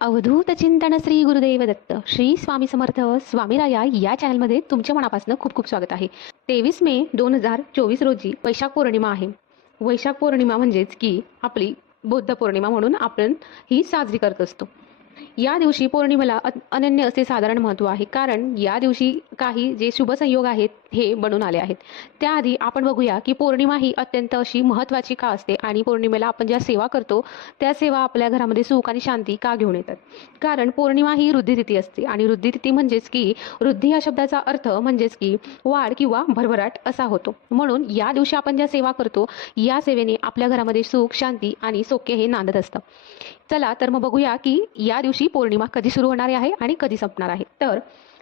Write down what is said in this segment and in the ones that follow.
अवधूत चिंतन श्री गुरुदेव दत्त. श्री स्वामी समर्थ स्वामीराया या चॅनलमध्ये तुमच्या मनापासून खूप खूप स्वागत आहे. तेवीस मे दोन हजार चोवीस रोजी वैशाख पौर्णिमा आहे. वैशाख पौर्णिमा म्हणजेच की आपली बौद्ध पौर्णिमा म्हणून आपण ही साजरी करत असतो. या दिवशी पौर्णिमेला अ- अनन्य असे साधारण महत्त्व आहे. कारण या दिवशी काही जे शुभ संयोग आहेत हे बनून आले आहेत. त्याआधी आपण बघूया की पौर्णिमा ही अत्यंत अशी महत्त्वाची का असते आणि पौर्णिमेला आपण ज्या सेवा करतो त्या सेवा आपल्या घरामध्ये सुख आणि शांती का घेऊन येतात? कारण पौर्णिमा ही वृद्धितिथी असते आणि वृद्धितिथी म्हणजेच की वृद्धी या शब्दाचा अर्थ म्हणजेच की वाढ किंवा भरभराट असा होतो. म्हणून या दिवशी आपण ज्या सेवा करतो या सेवेने आपल्या घरामध्ये सुख शांती आणि सौख्य हे नांदत असतं. चला तर मग बघूया की या दिवशी पौर्णिमा कधी सुरू होणार आहे आणि कधी संपणार आहे. तर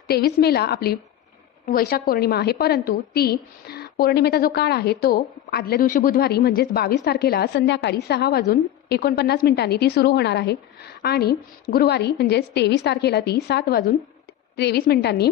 तेवीस मेला आपली वैशाख पौर्णिमा आहे परंतु ती पौर्णिमेचा जो काळ आहे तो आदल्या दिवशी बुधवारी म्हणजेच बावीस तारखेला संध्याकाळी सहा वाजून एकोणपन्नास मिनिटांनी ती सुरू होणार आहे. आणि गुरुवारी म्हणजेच तेवीस तारखेला ती सात वाजून तेवीस मिनिटांनी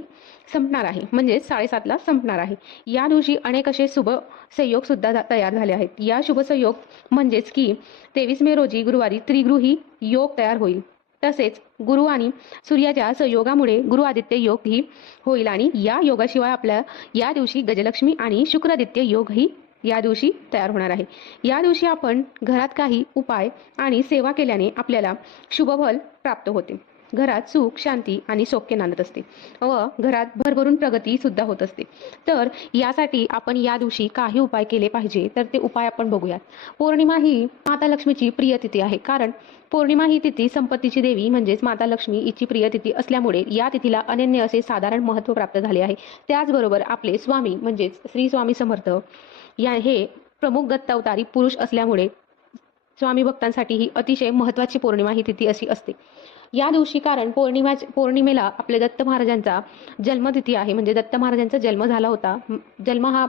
संपणार आहे म्हणजेच साडेसातला संपणार आहे. या दिवशी अनेक असे शुभ संयोग सुद्धा तयार झाले आहेत. या शुभ संयोग म्हणजेच की तेवीस मे रोजी गुरुवारी त्रिगृही योग तयार होईल. तसेच गुरु आणि सूर्याच्या संयोगामुळे गुरु आदित्य योग ही होईल आणि या योगाशिवाय आपल्या या दिवशी गजलक्ष्मी आणि शुक्रादित्य योग ही या दिवशी तयार होणार आहे. या दिवशी आपण घरात काही उपाय आणि सेवा केल्याने आपल्याला शुभफल प्राप्त होते. घरात सुख शांती आणि सौख्य नांदत असते व घरात भरभरून प्रगती सुद्धा होत असते. तर यासाठी आपण या दिवशी काही उपाय केले पाहिजे तर ते उपाय आपण बघूयात. पौर्णिमा ही माता लक्ष्मीची प्रिय तिथी आहे कारण पौर्णिमा ही तिथी संपत्तीची देवी म्हणजेच माता लक्ष्मी हिची प्रिय तिथी असल्यामुळे या तिथीला अनन्य असे साधारण महत्त्व प्राप्त झाले आहे. त्याचबरोबर आपले स्वामी म्हणजेच श्री स्वामी समर्थ या हे प्रमुख दत्तावतारी पुरुष असल्यामुळे स्वामी भक्तांसाठी ही अतिशय महत्त्वाची पौर्णिमा ही तिथी अशी असते. या दिवशी कारण पौर्णिमा पौर्णिमेला आपल्या दत्त महाराजांचा जन्मतिथी आहे. म्हणजे दत्त महाराजांचा जन्म झाला होता. जन्म हा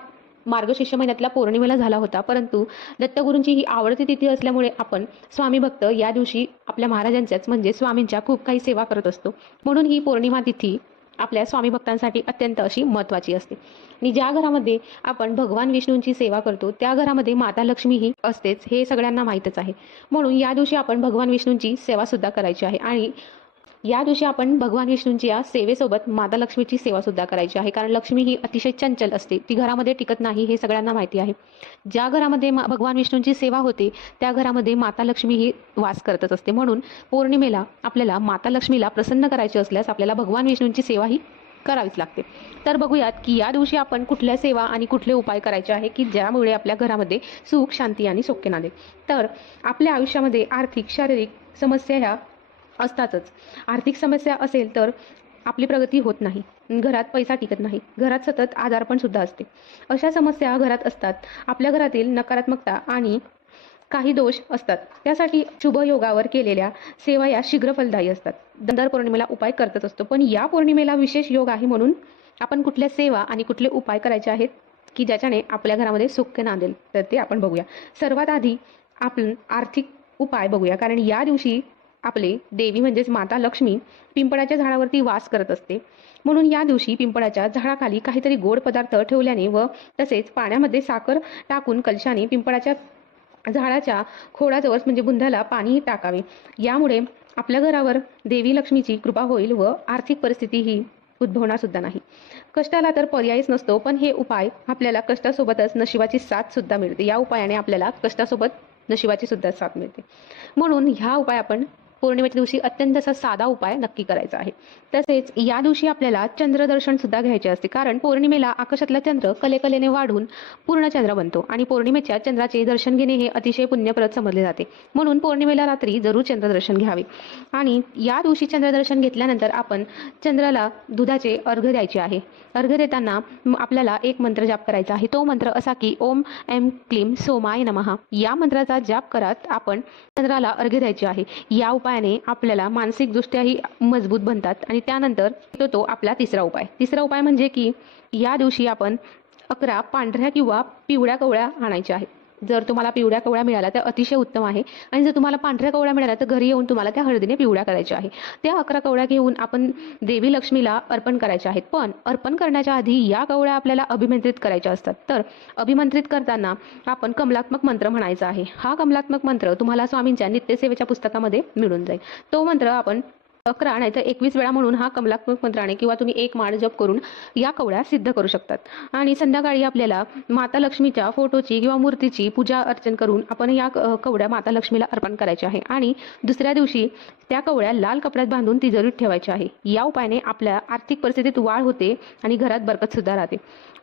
मार्गशीर्ष महिन्यातल्या पौर्णिमेला झाला होता. परंतु दत्तगुरूंची ही आवडती तिथी असल्यामुळे आपण स्वामी भक्त या दिवशी आपल्या महाराजांच्याच म्हणजे स्वामींच्या खूप काही सेवा करत असतो. म्हणून ही पौर्णिमा तिथी आपल्या स्वामी भक्तांसाठी अत्यंत अशी महत्त्वाची असते. आणि ज्या घरामध्ये आपण भगवान विष्णूंची सेवा करतो त्या घरामध्ये माता लक्ष्मी ही असतेच हे सगळ्यांना माहीतच आहे. म्हणून या दिवशी आपण भगवान विष्णूंची सेवा सुद्धा करायची आहे. आणि या दिवशी आपण भगवान विष्णूंची या सेवेसोबत माता लक्ष्मीची सेवा सुद्धा करायची आहे. कारण लक्ष्मी ही अतिशय चंचल असते. ती घरामध्ये टिकत नाही हे सगळ्यांना माहिती आहे. ज्या घरामध्ये मा- भगवान विष्णूंची सेवा होते त्या घरामध्ये माता लक्ष्मी ही वास करतच असते. म्हणून पौर्णिमेला आपल्याला माता लक्ष्मीला प्रसन्न करायची असल्यास आपल्याला भगवान विष्णूंची सेवा ही करावीच लागते. तर बघूयात की या दिवशी आपण कुठल्या सेवा आणि कुठले उपाय करायचे आहे की ज्यामुळे आपल्या घरामध्ये सुख शांती आणि सौख्य आले. तर आपल्या आयुष्यामध्ये आर्थिक शारीरिक समस्या ह्या असतातच. आर्थिक समस्या असेल तर आपली प्रगती होत नाही. घरात पैसा टिकत नाही. घरात सतत आजारपण सुद्धा असते. अशा समस्या घरात असतात. आपल्या घरातील नकारात्मकता आणि काही दोष असतात. त्यासाठी शुभ योगावर केलेल्या सेवा या शीघ्र फलदायी असतात. दर पौर्णिमेला उपाय करतच असतो. पण या पौर्णिमेला विशेष योग आहे म्हणून आपण कुठल्या सेवा आणि कुठले उपाय करायचे आहेत की ज्याच्याने आपल्या घरामध्ये सुख नांदेल? तर ते आपण बघूया. सर्वात आधी आपण आर्थिक उपाय बघूया. कारण या दिवशी आपले देवी म्हणजेच माता लक्ष्मी पिंपळाच्या झाडावरती वास करत असते. म्हणून या दिवशी पिंपळाच्या झाडाखाली काहीतरी गोड पदार्थ ठेवल्याने व तसेच पाण्यामध्ये साखर टाकून कलशाने पिंपळाच्या झाडाच्या खोडाजवळ म्हणजे बुंध्याला पाणी टाकावे. यामुळे आपल्या घरावर देवी लक्ष्मीची कृपा होईल व आर्थिक परिस्थिती ही उद्भवणार सुद्धा नाही. कष्टाला तर पर्यायच नसतो पण हे उपाय आपल्याला कष्टासोबतच नशिबाची साथ सुद्धा मिळते. या उपायाने आपल्याला कष्टासोबत नशिबाची सुद्धा साथ मिळते. म्हणून ह्या उपाय आपण पौर्णिमेच्या दिवशी अत्यंत असा साधा उपाय नक्की करायचा आहे. तसेच या दिवशी आपल्याला चंद्रदर्शन सुद्धा घ्यायचे असते. कारण पौर्णिमेला आकाशातला चंद्र कलेकलेने वाढून पूर्ण चंद्र बनतो आणि पौर्णिमेच्या चंद्राचे दर्शन घेणे हे अतिशय पुण्यप्रद समजले जाते. म्हणून पौर्णिमेला रात्री जरूर चंद्रदर्शन घ्यावे. आणि या दिवशी चंद्रदर्शन घेतल्यानंतर आपण चंद्राला दुधाचे अर्घ द्यायचे आहे. अर्घ देताना आपल्याला एक मंत्र जाप करायचा आहे. तो मंत्र असा की ओम एम क्लीम सोमाय नमः. या मंत्राचा जाप करत आपण चंद्राला अर्घ द्यायचे आहे. या उपायाने आपल्याला मानसिकदृष्ट्याही मजबूत बनतात आणि त्यानंतर येतो तो आपला तिसरा उपाय. तिसरा उपाय म्हणजे की या दिवशी आपण अकरा पांढऱ्या किंवा पिवळ्या कवळ्या आणायच्या आहेत. जर तुम्हाला पिवळ्या कवळ्या मिळाल्या तर अतिशय उत्तम आहे. आणि जर तुम्हाला पांढऱ्या कवळ्या मिळाल्या तर घरी येऊन तुम्हाला त्या हळदीने पिवळ्या करायच्या आहे त्या अकरा कवळ्या घेऊन आपण देवी लक्ष्मीला अर्पण करायच्या आहेत. पण अर्पण करण्याच्या आधी या कवळ्या आपल्याला अभिमंत्रित करायच्या असतात. तर अभिमंत्रित करताना आपण कमलात्मक मंत्र म्हणायचा आहे. हा कमलात्मक मंत्र तुम्हाला स्वामींच्या नित्यसेवेच्या पुस्तकामध्ये मिळून जाईल. तो मंत्र आपण अकरा नाही तर एकवीस वेळा म्हणून हा कमलात्मक मंत्राने किंवा तुम्ही एक माळ जप करून या कवड्या सिद्ध करू शकतात. आणि संध्याकाळी आपल्याला माता लक्ष्मीच्या फोटोची किंवा मूर्तीची पूजा अर्चन करून आपण या क- कवड्या माता लक्ष्मीला अर्पण करायचे आहे. आणि दुसऱ्या दिवशी त्या कवड्या लाल कपड्यात बांधून तिजोरीत ठेवायची आहे. या उपायाने आपल्या आर्थिक परिस्थितीत वाढ होते आणि घरात बरकत सुद्धा राहते.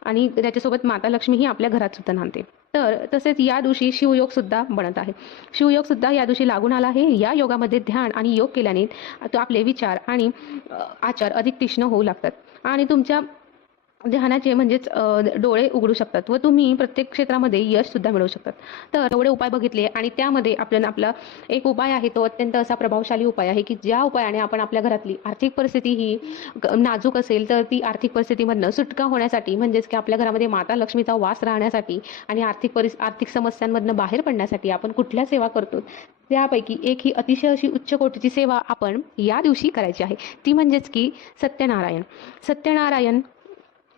आणि त्याच्यासोबत माता लक्ष्मी ही आपल्या घरात सुद्धा नांदते. तर तसेच या दिवशी शिवयोग सुद्धा बनत आहे. शिवयोग सुद्धा या दिवशी लागून आला आहे. या योगामध्ये ध्यान आणि योग केल्याने तो आपले विचार आणि आचार अधिक तीक्ष्ण होऊ लागतात. आणि तुमच्या ध्यानाचे म्हणजेच डोळे उघडू शकतात व तुम्ही प्रत्येक क्षेत्रामध्ये यश सुद्धा मिळवू शकतात. तर एवढे उपाय बघितले आणि त्यामध्ये आपल्याला आपला एक उपाय आहे तो अत्यंत असा प्रभावशाली उपाय आहे की ज्या उपायाने आपण आपल्या घरातली आर्थिक परिस्थिती ही नाजूक असेल तर ती आर्थिक परिस्थितीमधनं सुटका होण्यासाठी म्हणजेच की आपल्या घरामध्ये माता लक्ष्मीचा वास राहण्यासाठी आणि आर्थिक परिस आर्थिक समस्यांमधनं बाहेर पडण्यासाठी आपण कुठल्या सेवा करतो? त्यापैकी एक ही अतिशय अशी उच्च कोटीची सेवा आपण या दिवशी करायची आहे. ती म्हणजेच की सत्यनारायण. सत्यनारायण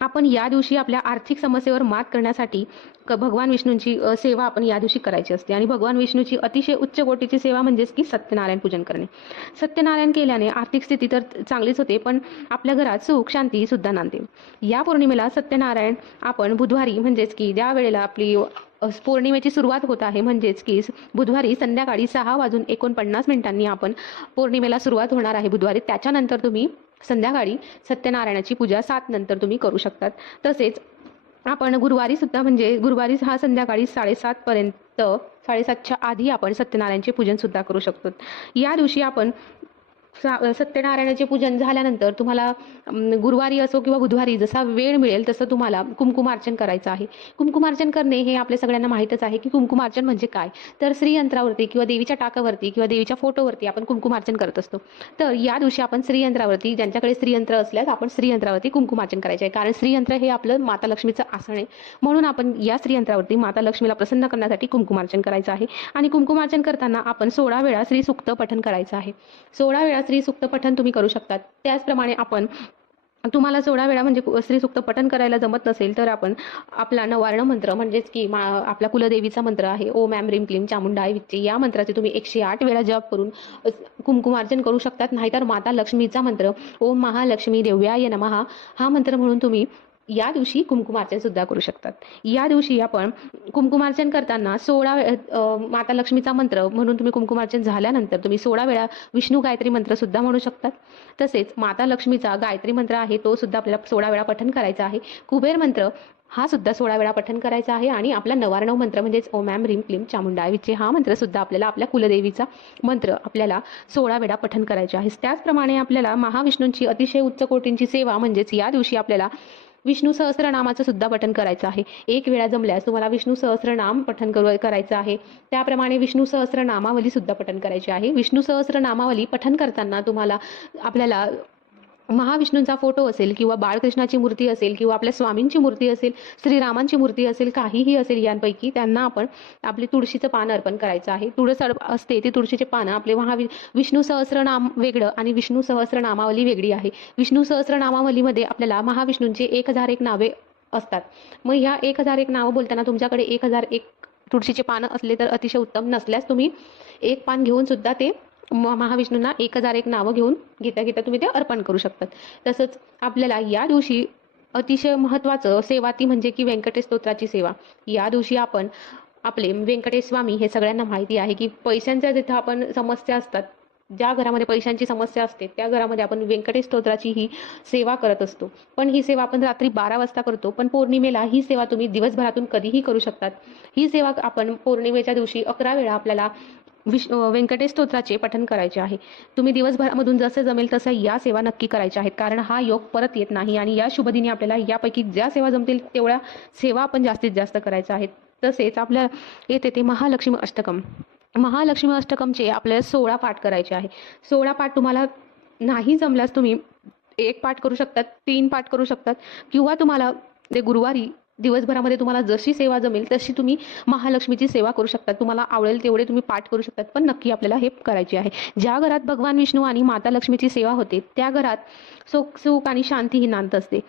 आपण या दिवशी आपल्या आर्थिक समस्येवर मात करण्यासाठी क- भगवान विष्णूंची सेवा आपण या दिवशी करायची असते. आणि भगवान विष्णूची अतिशय उच्च कोटीची सेवा म्हणजेच की सत्यनारायण पूजन करणे. सत्यनारायण केल्याने आर्थिक स्थिती तर चांगलीच होते पण आपल्या घरात सुख शांती सुद्धा नांदते. या पौर्णिमेला सत्यनारायण आपण बुधवारी म्हणजेच की ज्या वेळेला आपली पौर्णिमेची सुरुवात होत आहे म्हणजेच की बुधवारी संध्याकाळी सहा वाजून एकोणपन्नास मिनिटांनी आपण पौर्णिमेला सुरुवात होणार आहे बुधवारी. त्याच्यानंतर तुम्ही संध्याकाळी सत्यनारायणाची पूजा सात नंतर तुम्ही करू शकतात. तसेच आपण गुरुवारी सुद्धा म्हणजे गुरुवारी हा संध्याकाळी साडेसातपर्यंत साडेसातच्या आधी आपण सत्यनारायणचे पूजन सुद्धा करू शकतो. या दिवशी आपण सत्यनारायणाचे पूजन झाल्यानंतर तुम्हाला गुरुवारी असो किंवा बुधवारी जसा वेळ मिळेल तसं तुम्हाला कुमकुमार्चन करायचं आहे. कुंकुमार्चन करणे हे आपल्या सगळ्यांना माहीतच आहे की कुंकुमार्चन म्हणजे काय? तर श्रीयंत्रावरती किंवा देवीच्या टाकावरती किंवा देवीच्या फोटोवरती आपण कुंकुमार्चन करत असतो. तर या दिवशी आपण श्रीयंत्रावरती ज्यांच्याकडे श्रीयंत्र असल्यास आपण श्रीयंत्रावरती कुंकुमार्चन करायचे आहे. कारण श्रीयंत्र हे आपलं माता लक्ष्मीचं आसन आहे. म्हणून आपण या श्रीयंत्रावरती माता लक्ष्मीला प्रसन्न करण्यासाठी कुंकुमार्चन करायचं आहे. आणि कुंकुमार्चन करताना आपण सोळा वेळा श्री सुक्त पठन करायचं आहे. सोळा वेळा स्त्री सुक्त पठण तुम्ही करू शकतात. त्याचप्रमाणे आपण तुम्हाला सोळा वेळा म्हणजे स्त्री सुक्त पठण करायला जमत नसेल तर आपण आपला नवार्ण मंत्र म्हणजेच की मा आपला कुलदेवीचा मंत्र आहे ओ मॅम रिम क्लीम चामुंडाय विच्चे या मंत्राचे तुम्ही एकशे आठ वेळा जप करून कुमकुमार्जन करू शकतात. नाहीतर माता लक्ष्मीचा मंत्र ओम महालक्ष्मी देव्याय नमहा हा मंत्र म्हणून तुम्ही या दिवशी कुमकुमार्चन सुद्धा करू शकतात. या दिवशी आपण कुमकुमार्चन करताना सोळा माता लक्ष्मीचा मंत्र म्हणून तुम्ही कुंकुमार्चन झाल्यानंतर तुम्ही सोळा वेळा विष्णू गायत्री मंत्र सुद्धा म्हणू शकतात. तसेच माता लक्ष्मीचा गायत्री मंत्र आहे तो सुद्धा आपल्याला सोळा वेळा पठण करायचा आहे. कुबेर मंत्र हा सुद्धा सोळा वेळा पठण करायचा आहे आणि आपला नवारणव मंत्र म्हणजेच ओम ॲम रिम क्लीम चामुंडा विचे हा मंत्र सुद्धा आपल्याला आपल्या कुलदेवीचा मंत्र आपल्याला सोळा वेळा पठण करायचे आहे. त्याचप्रमाणे आपल्याला महाविष्णूंची अतिशय उच्च कोटींची सेवा म्हणजेच या दिवशी आपल्याला विष्णू सहस्रनामाचं सुद्धा पठण करायचं आहे. एक वेळा जमल्यास तुम्हाला विष्णू सहस्रनाम पठण करू करायचं आहे. त्याप्रमाणे विष्णू सहस्रनामावली सुद्धा पठण करायची आहे. विष्णू सहस्रनामावली पठण करताना तुम्हाला आपल्याला महाविष्णूंचा फोटो असेल किंवा बाळकृष्णाची मूर्ती असेल किंवा आपल्या स्वामींची मूर्ती असेल श्रीरामांची मूर्ती असेल काहीही असेल यांपैकी त्यांना आपण आपले तुळशीचं पान अर्पण करायचं आहे. तुळस असते ती तुळशीचे पानं आपले महावि विष्णू सहस्रनाम वेगळं आणि विष्णू सहस्रनामावली वेगळी आहे. विष्णू सहस्रनामावलीमध्ये आपल्याला महाविष्णूंचे एक हजार एक नावे असतात. मग ह्या एक हजार एक नावं बोलताना तुमच्याकडे एक हजार एक तुळशीचे पानं असले तर अतिशय उत्तम. नसल्यास तुम्ही एक पान घेऊन सुद्धा ते महाविष्णूंना एक हजार एक नावं घेऊन घेता घेता तुम्ही ते अर्पण करू शकतात. तसंच आपल्याला या दिवशी अतिशय महत्त्वाचं सेवा ती म्हणजे की व्यंकटेश स्तोत्राची सेवा. या दिवशी आपण आपले व्यंकटेश स्वामी हे सगळ्यांना माहिती आहे की पैशांच्या जिथं आपण समस्या असतात ज्या घरामध्ये पैशांची समस्या असते त्या घरामध्ये आपण व्यंकटेश स्तोत्राची ही सेवा करत असतो. पण ही सेवा आपण रात्री बारा वाजता करतो पण पौर्णिमेला ही सेवा तुम्ही दिवसभरातून कधीही करू शकतात. ही सेवा आपण पौर्णिमेच्या दिवशी अकरा वेळा आपल्याला विश व्यंकटेश स्तोत्राचे पठन करायचे आहे. तुम्ही दिवसभरामधून जसे जमेल तसं या सेवा नक्की करायच्या आहेत. कारण हा योग परत येत नाही आणि या शुभदिनी आपल्याला यापैकी ज्या सेवा जमतील तेवढ्या सेवा आपण जास्तीत जास्त करायच्या आहेत. तसेच आपल्या येते ते महालक्ष्मी अष्टकम. महालक्ष्मी अष्टकमचे आपल्याला सोळा पाठ करायचे आहे. सोळा पाठ तुम्हाला नाही जमल्यास तुम्ही एक पाठ करू शकतात तीन पाठ करू शकतात किंवा तुम्हाला ते गुरुवारी दिवसभरामध्ये तुम्हाला जशी सेवा जमेल तशी तुम्ही महालक्ष्मीची सेवा करू शकता. तुम्हाला आवडेल तेवढे तुम्ही पाठ करू शकतात. पण नक्की आपल्याला हे करायचे आहे. ज्या घरात भगवान विष्णू आणि माता लक्ष्मीची सेवा होते त्या घरात सुख सुख आणि शांती ही नांत असते.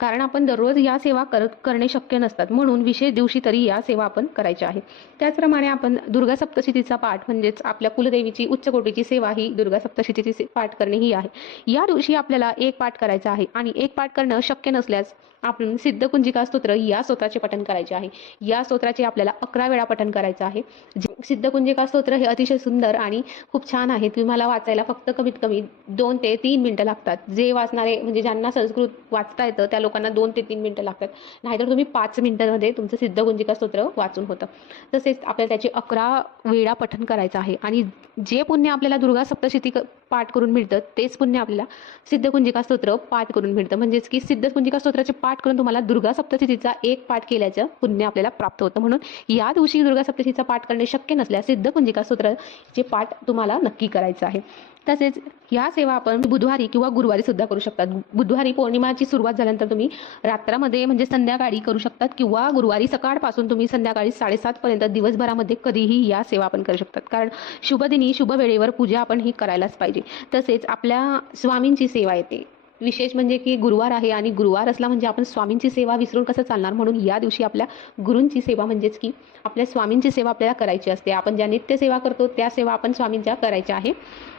कारण आपण दररोज या सेवा कर करणे शक्य नसतात. म्हणून विशेष दिवशी तरी या सेवा आपण करायच्या आहे त्याचप्रमाणे आपण दुर्गा सप्तशतीचा पाठ म्हणजेच आपल्या कुलदेवीची उच्च कोटीची सेवा ही दुर्गा सप्तशतीची पाठ करणे ही आहे. या दिवशी आपल्याला एक पाठ करायचा आहे आणि एक पाठ करणं शक्य नसल्यास आपण सिद्धकुंजिका स्तोत्र या स्तोत्राचे पठण करायचे आहे. या स्तोत्राचे आपल्याला अकरा वेळा पठण करायचं आहे. जे- सिद्धकुंजिका स्तोत्र हे अतिशय सुंदर आणि खूप छान आहे. तुम्हाला वाचायला फक्त कमीत कमी दोन ते तीन मिनटं लागतात. जे वाचणारे म्हणजे ज्यांना संस्कृत वाचता येतं त्या लोकांना दोन ते तीन मिनटं लागतात. नाहीतर तुम्ही पाच मिनिटांमध्ये तुमचं सिद्धकुंजिका स्तोत्र वाचून होतं. तसेच आपल्याला त्याचे अकरा वेळा पठन करायचं आहे आणि जे पुण्य आपल्याला दुर्गा सप्तशती क- पाठ करून मिळतं तेच पुण्य आपल्याला सिद्धकुंजिका स्तोत्र पाठ करून मिळतं. म्हणजेच की सिद्धकुंजिका स्तोत्राचे पाठ करून तुम्हाला दुर्गा सप्तशतीचा एक पाठ केल्याचं पुण्य आपल्याला प्राप्त होतं. म्हणून या दिवशी दुर्गा सप्तशतीचा पाठ करणे शक्य नसल्यास सिद्धपुंजिका सूत्रचे पाठ तुम्हाला नक्की करायचं आहे. तसेच ह्या सेवा आपण बुधवारी किंवा गुरुवारी सुद्धा करू शकतात. बुधवारी पौर्णिमाची सुरुवात झाल्यानंतर तुम्ही रात्रामध्ये म्हणजे संध्याकाळी करू शकतात किंवा गुरुवारी सकाळपासून तुम्ही संध्याकाळी साडेसातपर्यंत दिवसभरामध्ये कधीही या सेवा आपण करू शकतात. कारण शुभदिनी शुभ वेळेवर पूजा आपण ही करायलाच पाहिजे. तसेच आपल्या स्वामींची सेवा येते. विशेष म्हणजे की गुरुवार आहे आणि गुरुवार असला म्हणजे आपण स्वामींची सेवा विसरून कसं चालणार? म्हणून या दिवशी आपल्या गुरूंची सेवा म्हणजेच की आपल्या स्वामींची सेवा आपल्याला करायची असते. आपण ज्या नित्य सेवा करतो त्या सेवा आपण स्वामींच्या करायच्या आहे.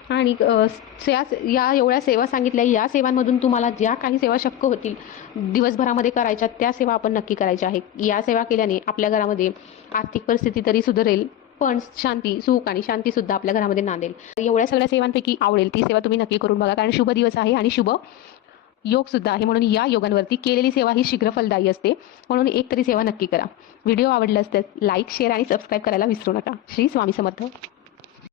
आणि अ, या या एवढ्या सेवा सांगितल्या या सेवांमधून तुम्हाला ज्या काही सेवा शक्य होतील दिवसभरामध्ये करायच्या त्या सेवा आपण नक्की करायच्या आहे या सेवा केल्याने आपल्या घरामध्ये आर्थिक परिस्थिती तरी सुधारेल. पण शांती सुख आणि शांती सुद्धा आपल्या घरामध्ये नांदेल. एवढ्या सगळ्या सेवांपैकी आवडेल ती सेवा तुम्ही नक्की करून बघा कारण शुभ दिवस आहे आणि शुभ योग सुद्धा आहे. म्हणून या योगांवरती केलेली सेवा ही शीघ्र फलदायी असते. म्हणून एक तरी सेवा नक्की करा. व्हिडिओ आवडला असल्यास लाईक शेअर आणि सबस्क्राईब करायला विसरू नका. श्री स्वामी समर्थ.